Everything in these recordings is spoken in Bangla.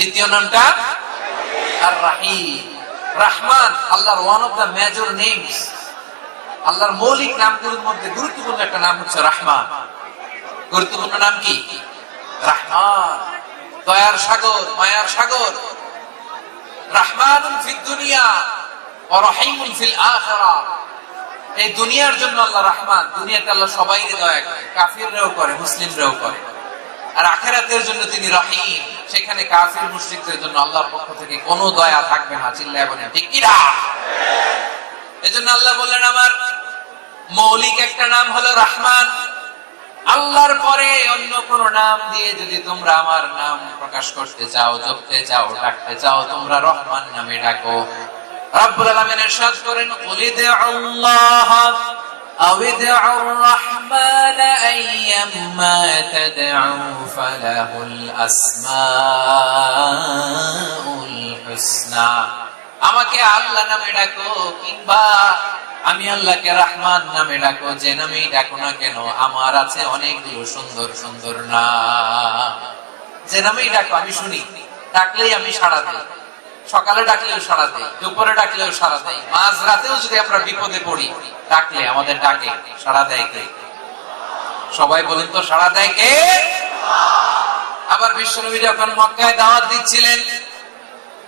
দ্বিতীয় নামটা আর রাহিম। রহমান আল্লাহর one of the major names, আল্লাহর মৌলিক নামগুলোর মধ্যে গুরুত্বপূর্ণ একটা নাম হচ্ছে রহমান। গুরুত্বপূর্ণ নাম কি? রহমান, দয়ার সাগর, মায়ার সাগর। রহমানুন ফিদ দুনিয়া ওয়া রহিমুন ফিল আখিরাহ। এই দুনিয়ার জন্য আল্লাহ রহমান, দুনিয়াতে আল্লাহ সবাইকে দয়া করে, কাফিররাও করে, মুসলিমরাও করে। আর আখিরাতের জন্য তিনি রহিম, সেখানে কাফির মুশরিকদের জন্য আল্লাহর পক্ষ থেকে কোনো দয়া থাকবে না। চিল্লায় বলেন ঠিক কি না? এজন্য আল্লাহ বললেন আমার মৌলিক একটা নাম হলো রহমান। আল্লাহর পরে অন্য কোন নাম দিয়ে যদি তোমরা আমার নাম প্রকাশ করতে চাও, জপতে চাও, ডাকতে চাও, তোমরা রহমান নামে ডাকো। রব্বুল আলামিন ইরশাদ করেন কুলিদুল্লাহ আও ইদউর রাহমান আইয়াম্মা তাদউ ফালাহুল আসমাউল হুসনা। আমাকে আল্লাহ নামে ডাকো কিংবা আমি আল্লাহকে রহমান নামে ডাকো, যে নামেই ডাকো না কেন আমার আছে অনেকগুলো সুন্দর সুন্দর নাম। যে নামেই ডাকো আমি শুনি, ডাকলেই আমি সাড়া দিই। সকালে ডাকলেও সাড়া দেই, দুপুরে ডাকলেও সাড়া দেই, মাঝ রাতেও যদি আমরা বিপদে পড়ি ডাকলে আমাদের ডাকে সাড়া দেয় কে? সবাই বলেন তো সাড়া দেয় কে? আবার বিশ্বনবী যখন মক্কায় দাওয়াত দিচ্ছিলেন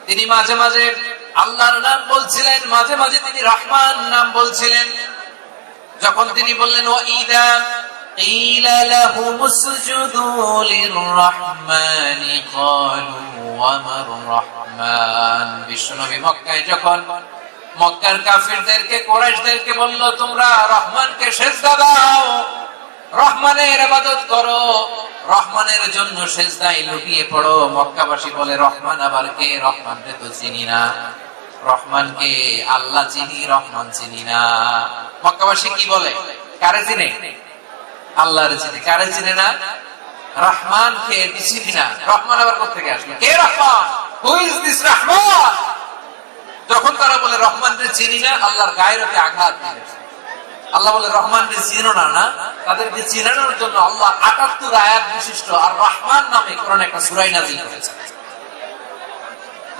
তিনি মাঝে মাঝে আল্লাহর নাম বলছিলেন, মাঝে মাঝে তিনি রহমান নাম বলছিলেন। যখন তিনি বললেন ওয়াইদা কিলা লাহুমুসজুদু লিররহমানি ক্বালু ওয়া মার রহমান। বিশ্বনবী মক্কায় যখন মক্কার কাফিরদেরকে, কুরাইশদেরকে বলল তোমরা রহমানকে সিজদা দাও, রহমানের ইবাদত করো, রহমানের জন্য সিজদায় লুটিয়ে পড়ো। মক্কাবাসী বলে রহমান আবার কে? রহমানকে তো চিনি না। রহমানকে আল্লাহ চিনি, রহমান চিনি না। মক্কাবাসী কি বলে? কারে চিনে? আল্লাহরে চিনে। কারে চিনে না? রহমানকে চিনি না। রহমান আবার কোথা থেকে আসবে? কে Rahman? Who is this Rahman? যখন তারা বলে রহমানকে চিনি না, আল্লাহর গায়রতে আঘাত দিয়েছে। আল্লাহ বলে রহমানকে চিনো না, না তাদেরকে চিনানোর জন্য আল্লাহ ৭৮ আয়াত বিশিষ্ট আর রহমান নামে কোরআনে একটা সূরা নাযিল করেছেন।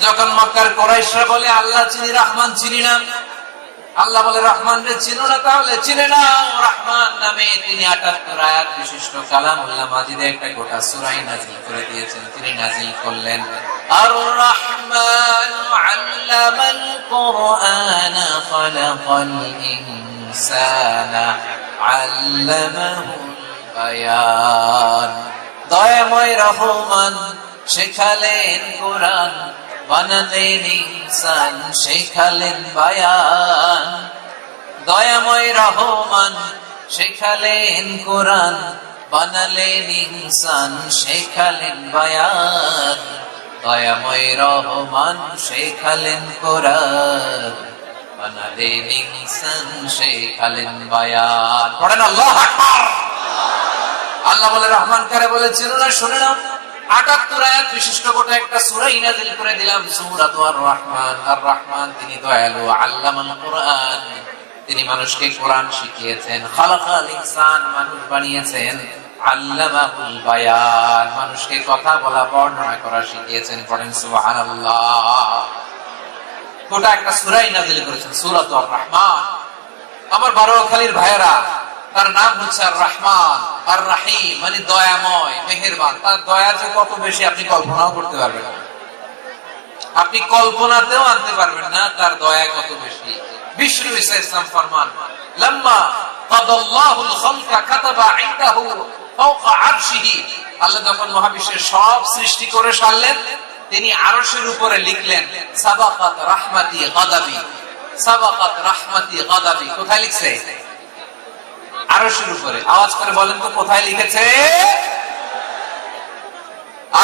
যখন মক্কার কুরাইশরা বলে আল্লাহ চিনি, রহমান চিনি না, আল্লাহ বলে রহমানকে চিনো না, তাহলে চিনে না রহমান নামে তিনি ৭৮ আয়াত বিশিষ্ট কালামুল্লাহ মাজিদে একটা গোটা সূরা নাযিল করে দিয়েছেন। তিনি নাযিল করলেন আর রহমান আল্লামাল কুরআনা খালাকাল ইনসানা আল্লামাহুল বায়ান। দয়াময় রহমান শেখালেন কোরআন, বানালেন ইনসান, শেখালেন বায়ান। দয়াময় রহমান শেখালেন কোরআন, বানালেন ইনসান, শেখালেন বায়ান। দয়াময় রহমান শেখালেন কোরআন, বানালেন ইনসান, শেখালেন বায়ান। পড়েন আল্লাহু আকবার। আল্লাহ বলে রহমান কারে বলেছিল না? শুনে নাও, ৭৮ আয়াত বিশিষ্ট গোটা একটা সূরা নাযিল করে দিলাম, সূরাতুর রহমান। আর রহমান তিনি দয়ালু, আল্লামাল কুরআন, তিনি মানুষকে কোরআন শিখিয়েছেন। খালাকাল ইনসান, মানুষ বানিয়েছেন। আল্লামাহুল বায়ান, মানুষকে কথা বলা, বর্ণনা করা শিখিয়েছেন। পড়েন সুবহানাল্লাহ। গোটা একটা সূরা নাযিল করেছেন, সূরাতুর রহমান। আমার বারোয়াখালীর ভাইয়েরা, তার নাম হচ্ছে আর রহমান আর রাহিম, মানে দয়াময়, মেহেরবান। তার দয়া যে কত বেশি আপনি কল্পনাও করতে পারবেন না, আপনি কল্পনাতেও আনতে পারবেন না তার দয়া কত বেশি। বিষ্ণু ঈসা ইসলাম ফরমান লাম্মা কাদাল্লাহুল খালকা কাতাবা ইনদাহু ফাওকা আরশিহি। আল্লাহ যখন মহাবিশ্বের সব সৃষ্টি করে সারলেন, তিনি আরশের উপরে লিখলেন সাবাকাত রাহমাতি গাদাবি, সাবাকাত রাহমাতি গাদাবি। কোথায় লিখছে? আরশের উপরে। আওয়াজ করে বলেন তো কোথায় লিখেছে?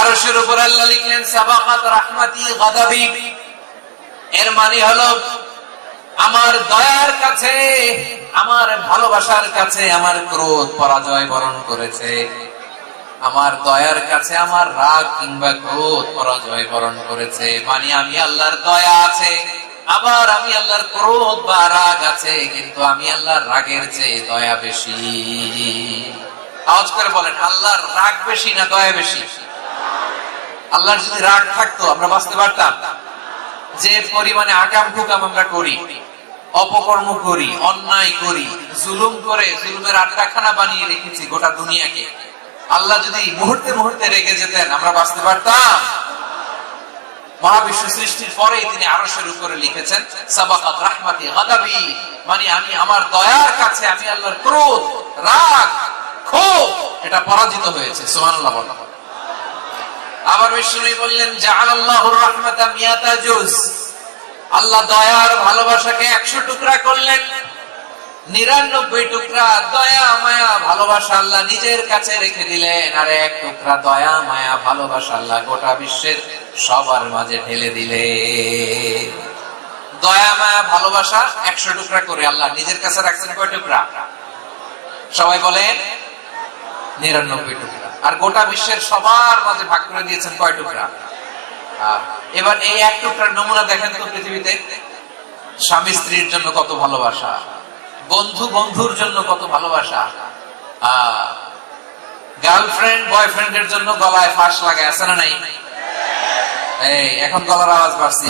আরশের উপরে আল্লাহ লিখলেন সাবাকাত রাহমাতি গাদাবি। এর মানে হলো আমার দয়ার কাছে, আমার ভালোবাসার কাছে আমার ক্রোধ পরাজয় বরণ করেছে। আমার দয়ার কাছে আমার রাগ কিংবা ক্রোধ পরাজয় বরণ করেছে। মানে আমি আল্লাহর দয়া আছে, আবার আমি আল্লাহর ক্রোধ বা রাগ আছে, কিন্তু আমি আল্লাহর রাগের চেয়ে দয়া বেশি। আওয়াজ করে বলেন আল্লাহর রাগ বেশি না দয়া বেশি? আল্লাহর যদি রাগ থাকতো আমরা বাঁচতে পারতাম? যে পরিমাণে আকাম কুকাম আমরা করি, অপকর্ম করি, অন্যায় করি, জুলুম করে জুলুমের আড্ডাখানা বানিয়ে রেখেছি গোটা দুনিয়াকে, আল্লাহ যদি মুহূর্তে মুহূর্তে রেগে যেতেন আমরা বাঁচতে পারতাম? মহাবিশ্ব সৃষ্টির পরেই তিনি আরশের উপরে লিখেছেন সাবাকাত রাহমাতি গাদাবি, মানে আমি আমার দয়ার কাছে আমি আল্লাহর ক্রোধ, রাগ, ক্ষোভ এটা পরাজিত হয়েছে। সুবহানাল্লাহ বলেন। আবার বিষ্ণু বললেন জাআলাল্লাহুর রাহমাতা মিয়াতা জুজ, আল্লাহ দয়ার ভালোবাসাকে 100 টুকরা করলেন। 99 টুকরা দয়া মায়া ভালোবাসা আল্লাহ নিজের কাছে রেখে দিলেন, আর 1 টুকরা দয়া মায়া ভালোবাসা আল্লাহ গোটা বিশ্বের সবার মাঝে ঢেলে দিলেন। দয়া মায়া ভালোবাসা 100 টুকরা করে আল্লাহ নিজের কাছে রাখছেন কয় টুকরা? সবাই বলেন 99 টুকরা। আর গোটা বিশ্বের সবার মাঝে ভাগ করে দিয়েছেন কয় টুকরা? এবার এই 1 টুকরার নমুনা দেখেন তো পৃথিবীতে। স্বামী স্ত্রীর জন্য কত ভালোবাসা, বন্ধু বন্ধুর জন্য কত ভালোবাসা, গার্লফ্রেন্ড বয়ফ্রেন্ডের জন্য গলায় ফাঁস লাগায় আছে না নাই? এই এখন গলার আওয়াজ বাড়ছে।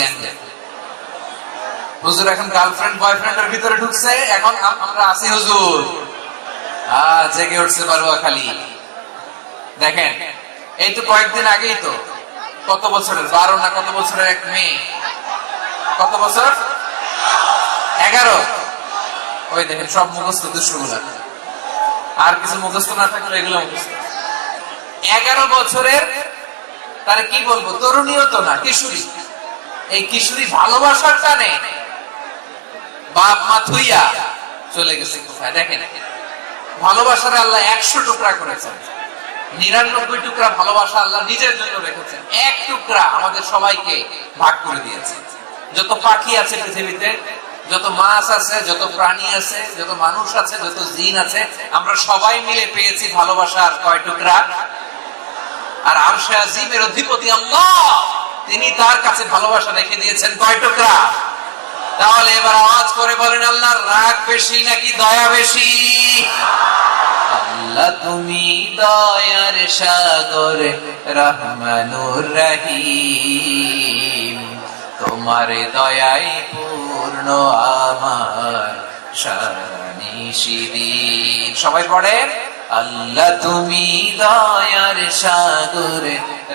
হুজুর এখন গার্লফ্রেন্ড বয়ফ্রেন্ডের ভিতরে ঢুকছে, এখন আমরা আছি হুজুর। জেগে উঠছে বারুয়াখালী। দেখেন এই তো কয়েকদিন আগেই তো, কত বছরের 12 না কত বছরের এক মেয়ে, কত বছর? 11। ওই দেখেন সব মুখস্থ দুষ্টগুলা, আর কিছু মুখস্থ না থাকলে এগুলো মুখস্থ। 11 বছরের, তার কি বলবো, তরুণীও তো না, কিশোরী। এই কিশোরী ভালোবাসার টানে বাপ মা থুইয়া চলে গেছে কোথায়? দেখেন ভালোবাসার আল্লাহ 100 টুকরা করেছেন, 99 টুকরা ভালোবাসা আল্লাহ নিজের জন্য রেখেছেন, 1 টুকরা আমাদের সবাইকে ভাগ করে দিয়েছেন। যত পাখি আছে পৃথিবীতে, যত মাছ আছে, যত প্রাণী আছে, যত মানুষ আছে, যত জিন আছে, আমরা সবাই মিলে পেয়েছি ভালোবাসার কয় টুকরা? আর আরশে আজিমের অধিপতি আল্লাহ, তিনি তার কাছে ভালোবাসা রেখে দিয়েছেন কয় টুকরা? তাহলে এবার আওয়াজ করে বলেন, আল্লাহর রাগ বেশি নাকি দয়া বেশি? আল্লাহ তুমি দয়ার সাগর রহমানুর রহিম, তোমার দয়ায় পূর্ণ আমার শানিশিদিন। সবাই পড়েন, আল্লাহ তুমি দয়ার সাগর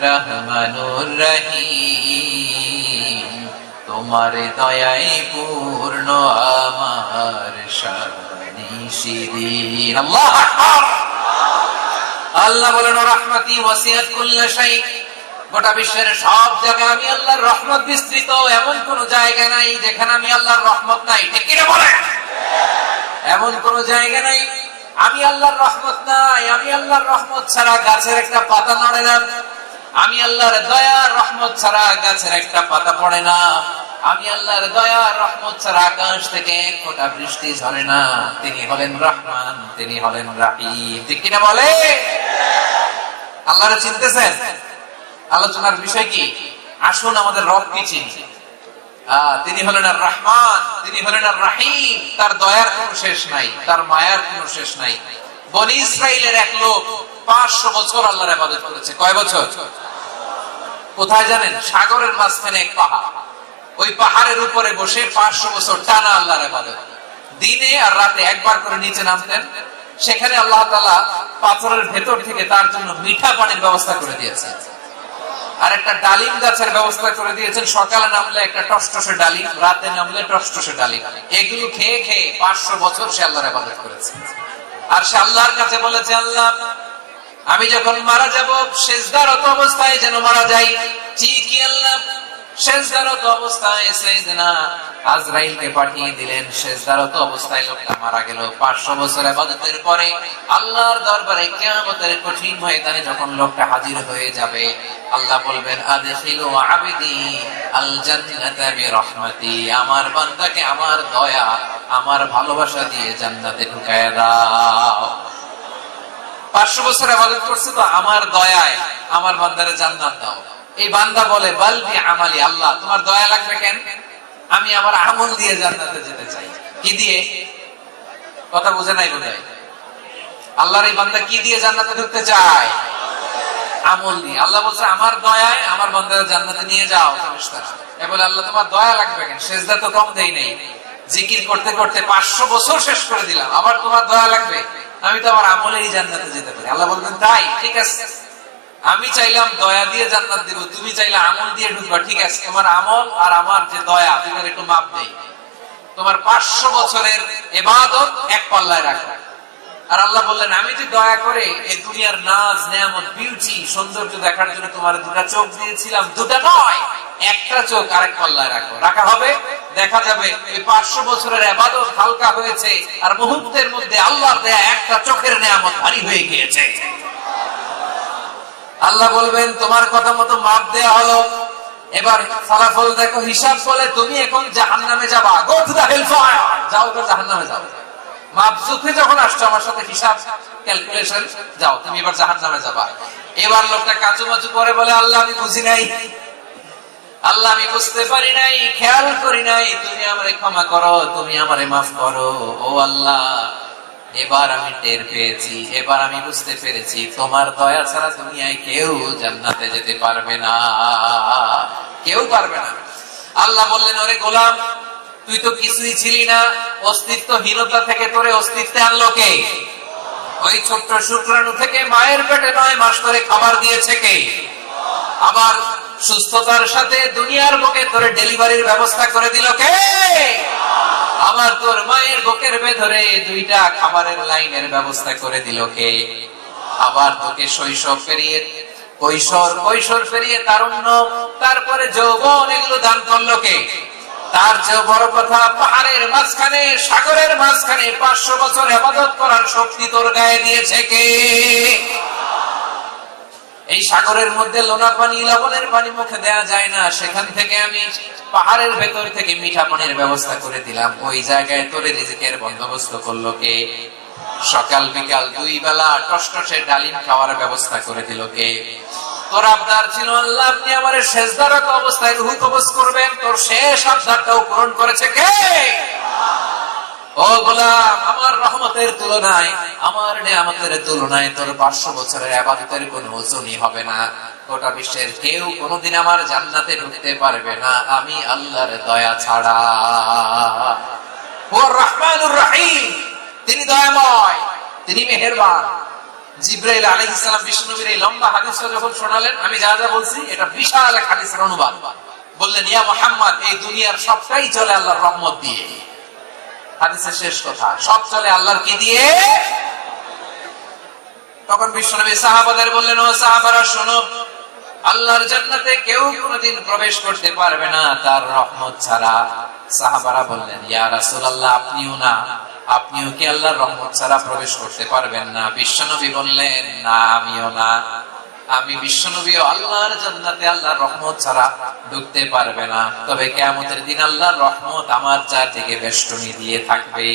রহমানুর রহিম, তোমার দয়ায় পূর্ণ আমার শানিশিদিন। আল্লাহু আকবার। আল্লাহ বলেন রাহমাতি ওয়াসিআত কুল্লা শাই, গোটা বিশ্বের সব জায়গায় আমি আল্লাহর রহমত বিস্তৃত, এমন কোন জায়গা নাই যেখানে আমি আল্লাহর রহমত নাই। ঠিক কি না বলেন? এমন কোন জায়গা নাই আমি আল্লাহর রহমত নাই। আমি আল্লাহর রহমত ছাড়া গাছের একটা পাতা নড়ে না, আমি আল্লাহর দয়া রহমত ছাড়া গাছের একটা পাতা পড়ে না, আমি আল্লাহর দয়া রহমত ছাড়া আকাশ থেকে এক ফোঁটা বৃষ্টি ঝরে না। তিনি হলেন রহমান, তিনি হলেন রাহিম। ঠিক কিনা বলে? আল্লাহরে চিনতেছেন? আলোচনার বিষয় কি? আসুন আমাদের রবকে চিনি। তিনি হলেন আর রহমান, তিনি হলেন আর রাহিম। তার দয়ার কোনো শেষ নাই, তার মায়ার কোনো শেষ নাই। বনি ইসরাইলের এক লোক 500 বছর আল্লাহর ইবাদত করেছে। কয় বছর? কোথায় জানেন? সাগরের মাঝখানে এক পাহাড়, ওই পাহাড়ের উপরে বসে 500 বছর টানা আল্লাহর ইবাদত। দিনে আর রাতে একবার করে নিচে নামতেন। সেখানে আল্লাহ তাআলা পাথরের ভেতর থেকে তার জন্য মিঠা পানির ব্যবস্থা করে দিয়েছেন, আর একটা ডালিম গাছের ব্যবস্থা করে দিয়েছেন। সকালে নামলে একটা টসটসে ডালিম, রাতে নামলে টসটসে ডালিম। এগুলো খেয়ে খেয়ে 500 বছর সে আল্লাহর ইবাদত করেছে। আর সে আল্লাহর কাছে বলেছে, আল্লাহ আমি যখন মারা যাব সেজদারত অবস্থায় যেন মারা যাই। ঠিকই আল্লাহ সেজদারত অবস্থায় সাইয়েদনা আজরাইলকে পাঠিয়ে দিলেন। সেজদারত অবস্থায় লোকটা মারা গেল। 500 বছর ইবাদতের পরে আল্লাহর দরবারে কিয়ামতের কঠিন ময়দানে যখন লোকটা হাজির হয়ে যাবে, আল্লাহ বলবেন আদখিলু আবদি আল জান্নাতা বিরহমাতি, আমার বান্দাকে আমার দয়া, আমার ভালোবাসা দিয়ে জান্নাতে ঢুকায় দাও। 500 বছর ইবাদত করছে তো আমার দয়ায় আমার বান্দারে জান্নাত দাও। এই বান্দা বলে বালবি আমালি, আল্লাহ তোমার দয়া লাগবে কেন? আমি আমার আমল দিয়ে জান্নাতে যেতে চাই। কি দিয়ে? কথা বুঝে নাই বোধহয়। আল্লাহর এই বান্দা কি দিয়ে জান্নাতে ঢুকতে চায়? আমল দিয়ে। আল্লাহ বলছে আমার দয়ায় আমার বান্দাদের জান্নাতে নিয়ে যাও ফেরেশতারা। এ বলে আল্লাহ তোমার দয়া লাগবে কেন, সেজদা তো কম দেই নাই, জিকির করতে করতে 500 বছর শেষ করে দিলাম, আবার তোমার দয়া লাগবে? আমি তো আমার আমলেই জান্নাতে যেতে পারি। আল্লাহ বলবেন তাই, ঠিক আছে, আমি চাইলাম দয়া দিয়ে জান্নাত দিব, তুমি চাইলে আমল দিয়ে ঢুকবা, ঠিক আছে, তোমার আমল আর আমার যে দয়া তোমার একটু মাপ দেই, তোমার 500 বছরের ইবাদত এক পাল্লায় রাখো। আর আল্লাহ বললেন আমি যে দয়া করে এই দুনিয়ার নাজ নেয়ামত বিউটি সৌন্দর্য দেখার জন্য তোমার দুটা চোখ দিয়েছিলাম, দুটা নয় একটা চোখ আরেক পাল্লায় রাখো। রাখা হবে, দেখা যাবে এই 500 বছরের ইবাদত হালকা হয়েছে আর মুহূর্তের মধ্যে আল্লাহর দেয়া একটা চোখের নেয়ামত ভারী হয়ে গিয়েছে। আল্লাহ বলবেন তোমার কথা মতো মাপ দেয়া হলো, এবার ফলাফল দেখো, হিসাব বলে তুমি এখন জাহান্নামে যাবা, go to the hell fire, যাও তো জাহান্নামে যাও। মাপ চোখে যখন আসছো আমার সাথে হিসাব ক্যালকুলেশন, যাও তুমি এবার জাহান্নামে যাবা। এবার লোকটা কাচুমাচু করে বলে আল্লাহ আমি বুঝি নাই, আল্লাহ আমি বুঝতে পারি নাই, খেয়াল করি নাই, তুমি আমারে ক্ষমা করো, তুমি আমারে মাফ করো। ও আল্লাহ এবার আমি টের পেয়েছি, এবার আমি বুঝতে পেরেছি তোমার দয়া ছাড়া দুনিয়ায় কেউ জান্নাতে যেতে পারবে না, কেউ পারবে না। আল্লাহ বললেন ওরে গোলাম তুই তো কিছুই ছিলি না, অস্তিত্বহীনতা থেকে তোরে অস্তিত্বে আনলো কে? ওই ছোট্ট শুক্রাণু থেকে মায়ের পেটে 9 মাস ধরে খাবার দিয়েছে কে? আবার সুস্থতার সাথে দুনিয়ার বুকে তোরে ডেলিভারির ব্যবস্থা করে দিল কে? আবার তোর মায়ের বুকের ভেতরে 2টা খাবারের লাইনের ব্যবস্থা করে দিল কে? আবার তোকে শৈশব পেরিয়ে কৈশোর পেরিয়ে তারুণ্য, তারপরে যৌবন, এগুলো দান করলো কে? তার চেয়ে বড় কথা, পাহাড়ের মাঝখানে সাগরের মাঝখানে 500 বছর ইবাদত করার শক্তি তোর গায়ে দিয়েছে কে? এই সাগরের মধ্যে লোনা পানি, লবণের পানি মুখে দেয়া যায় না, সেখান থেকে আমি পাহাড়ের ভেতর থেকে মিঠা পানির ব্যবস্থা করে দিলাম। ওই জায়গায় তোরে রিজিকের বন্দোবস্ত করলো কে? সকাল বিকাল 2 বেলা টসটসে ডালিম খাওয়ার ব্যবস্থা করে দিল কে? তোর আবদার ছিল আল্লাহ আপনি আমার সেজদারত অবস্থায় রূহ কবজ করবেন, তোর শেষ আবদারটাও পূরণ করেছে কে? ও গোলাম আমার রহমতের তুলনায়, আমার নিয়ামতের তুলনায় তোর 500 বছরের ইবাদতের কোনো ওজনই হবে না। গোটা বিশ্বের কেউ কোনোদিন আমার জান্নাতে ঢুকতে পারবে না আমি আল্লাহর দয়া ছাড়া। ওয়া রহমানুর রহিম, তিনি দয়াময়, তিনি মেহেরবান। জিবরাইল আলাইহিস সালাম বিষ্ণুনবীর এই লম্বা হাদিসটা যখন শোনালেন, আমি যা যা বলছি এটা বিশাল এক হাদিসের অনুবাদ। বললেন ইয়া মুহাম্মদ এই দুনিয়ার সবটাই চলে আল্লাহর রহমত দিয়ে। হাদিসের শেষ কথা, সব চলে আল্লাহর কি দিয়ে? তখন বিশ্বনবী সাহাবাদের বললেন ও সাহাবারা শোনো, আল্লাহর জান্নাতে কেউ কোনোদিন প্রবেশ করতে পারবে না তার রহমত ছাড়া। সাহাবারা বললেন ইয়া রাসূলুল্লাহ আপনিও না, আপনিও কি আল্লাহর রহমত ছাড়া প্রবেশ করতে পারবেন না? বিশ্বনবী বললেন না আমিও না, আমি বিশ্বনবীও আল্লাহর জান্নাতে আল্লাহর রহমত ছাড়া ঢুকতে পারবে না, তবে কিয়ামতের দিন আল্লাহর রহমত আমার চারদিকে বেষ্টনী দিয়ে থাকবে।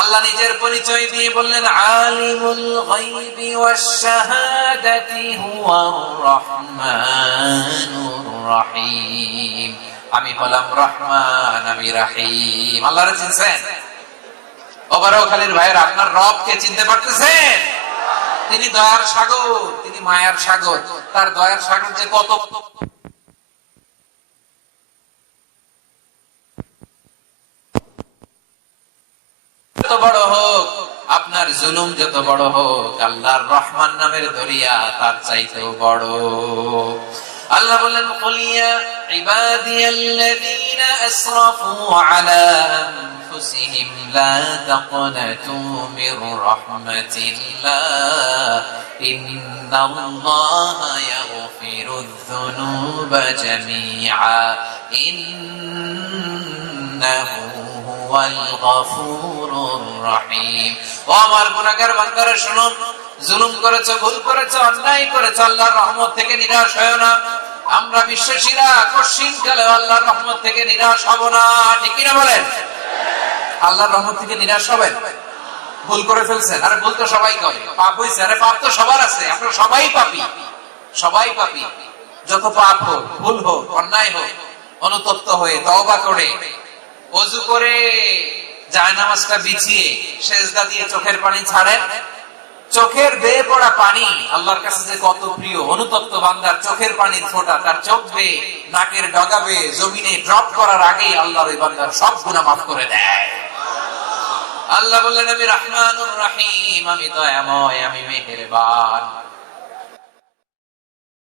আল্লাহ নিজের পরিচয় দিয়ে বললেন আলিমুল গায়বি ওয়াশ শাহাদাতি হুয়ার রহমানুর রহিম, আমি হলাম রহমান, আমি রহিম। আল্লাহরে চিনছেন? ওবারখালীর ভাইয়েরা আপনার রবকে চিনতে পারতেছেন? তিনি দয়ার সাগর, তিনি মায়ার সাগর, তার দয়ার সাগর যে কত বড় হোক, আপনার জুলুম যত বড় হোক, আল্লাহর রহমান নামের দরিয়া তার চাইতেও বড়। আল্লাহ বললেন কুল ইয়া ইবাদিয়াল্লাযীনা আসরাফু আলা আনফুসিহিম লা তাকনাতু মির রাহমাতিল্লাহ ইন্নাল্লাহা ইয়াগফিরুয যুনুবা জামিআ ইন্নাহু হুয়াল গফুরুর রহিম। ও আমার গুনাহগার বান্দারা শুনো, জুলুম করেছো, ভুল করেছো, অন্যায় করেছো, আল্লাহর রহমত থেকে নিরাশ হয়ো না। আমরা বিশ্বাসীরা কঠিন কালে আল্লাহর রহমত থেকে নিরাশ হব না, ঠিক কি না বলেন? আল্লাহর রহমত থেকে নিরাশ হবেন? ভুল করে ফেলছেন, আরে ভুল তো সবাই করে, পাপ হইছে, আরে পাপ তো সবার আছে, আপনারা সবাই পাপী, সবাই পাপী। যত পাপ হোক, ভুল হোক, অন্যায় হোক, অনুতপ্ত হয়ে তওবা করে ওযু করে জায়নামাজটা বিছিয়ে সেজদা দিয়ে চোখের পানি ছাড়েন, চোখের বেয়ে পড়া পানি আল্লাহর কাছে যে কত প্রিয়। অনুতপ্ত বান্দার চোখের পানির ফোঁটা তার চোখ বেয়ে নাকের ডগা বেয়ে জমিনে ড্রপ করার আগেই আল্লাহর ওই বান্দার সব গুনাহ মাফ করে দেয়। আল্লাহ বললেন আমি রহমানুর রহিম, আমি দয়াময়, আমি মেহেরবান।